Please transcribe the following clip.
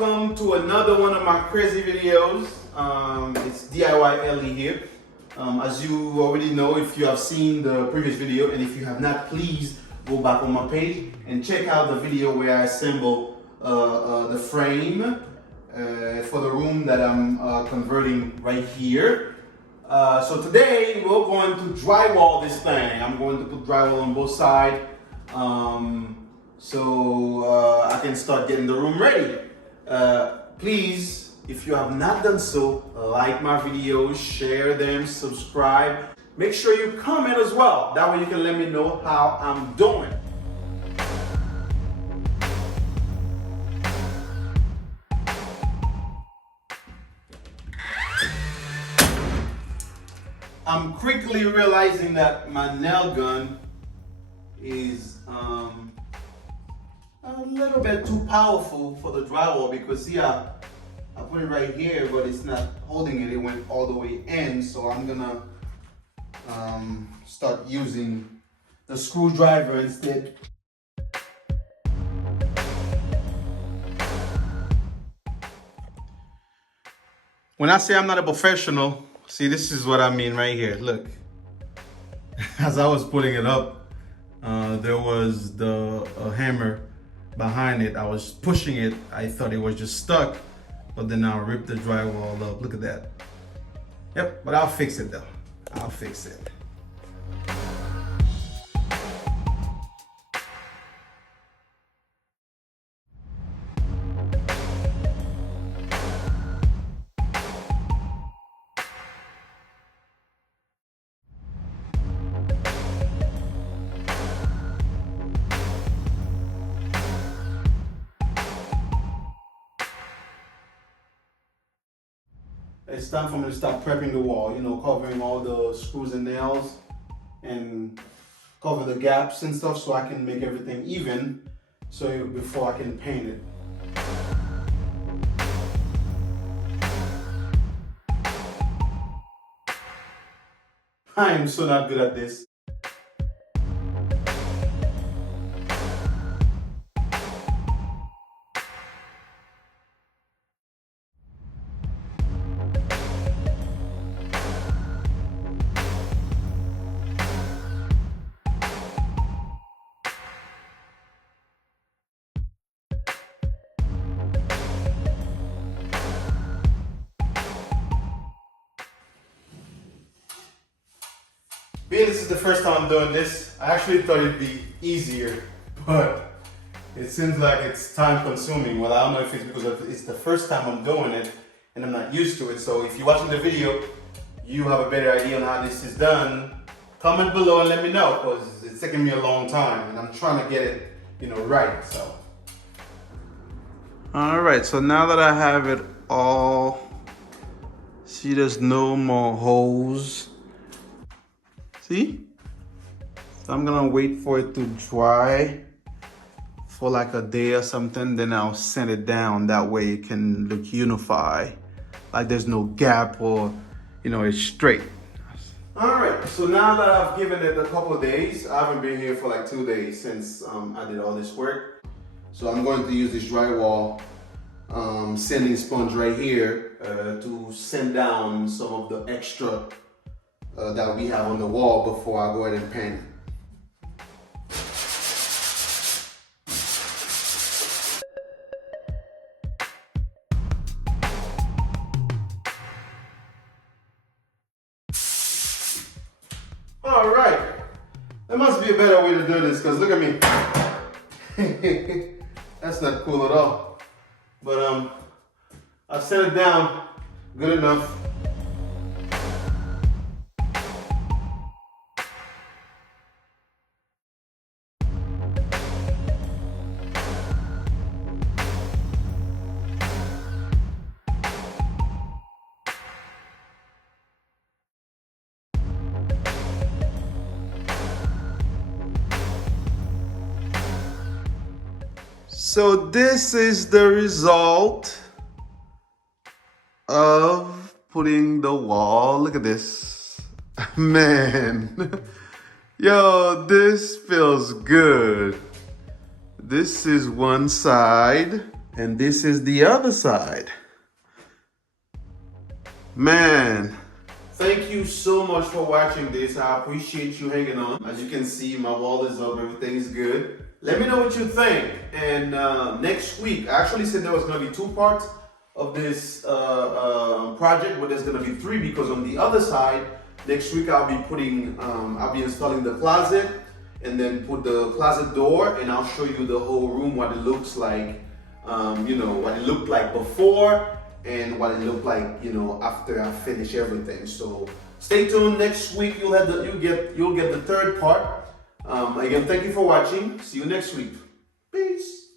welcome to another one of my crazy videos. It's DIY-Elie here. As you already know, if you have seen the previous video, and if you have not, please go back on my page and check out the video where I assemble the frame for the room that I'm converting right here. So today we're going to drywall this thing. I'm going to put drywall on both sides. So I can start getting the room ready. Please, if you have not done so, like my videos, share them, subscribe. Make sure you comment as well. That way you can let me know how I'm doing. I'm quickly realizing that my nail gun is a little bit too powerful for the drywall, because see, I put it right here, but it's not holding it. It went all the way in, so I'm gonna start using the screwdriver instead. When I say I'm not a professional, see, this is what I mean right here. Look, as I was putting it up, there was a hammer behind it. I was pushing it. I thought it was just stuck, but then I ripped the drywall up. Look at that. Yep, but I'll fix it though. I'll fix it. It's time for me to start prepping the wall, you know, covering all the screws and nails and cover the gaps and stuff so I can make everything even, so before I can paint it. I am so not good at this. Being this is the first time I'm doing this, I actually thought it'd be easier, but it seems like it's time consuming. Well, I don't know if it's because it's the first time I'm doing it and I'm not used to it. So if you're watching the video, you have a better idea on how this is done, comment below and let me know, because it's taking me a long time and I'm trying to get it, you know, right. So. All right, so now that I have it all, see, there's no more holes. See? So I'm gonna wait for it to dry for like a day or something, then I'll sand it down. That way it can look unified. Like there's no gap, or, you know, it's straight. All right, so now that I've given it a couple of days, I haven't been here for like 2 days since I did all this work. So I'm going to use this drywall sanding sponge right here to sand down some of the extra that we have on the wall before I go ahead and paint it. All right, there must be a better way to do this, because look at me. That's not cool at all. But I've set it down good enough. So this is the result of putting the wall. Look at this. Man. Yo, this feels good. This is one side. And this is the other side. Man, thank you so much for watching this. I appreciate you hanging on. As you can see, my wall is up, everything is good. Let me know what you think. And next week, I actually said there was gonna be 2 parts of this project, but there's gonna be 3 because on the other side, next week I'll be installing the closet and then put the closet door, and I'll show you the whole room, what it looks like, you know, what it looked like before and what it looked like, you know, after I finish everything. So stay tuned. Next week you'll get the 3rd part. Again, thank you for watching. See you next week. Peace.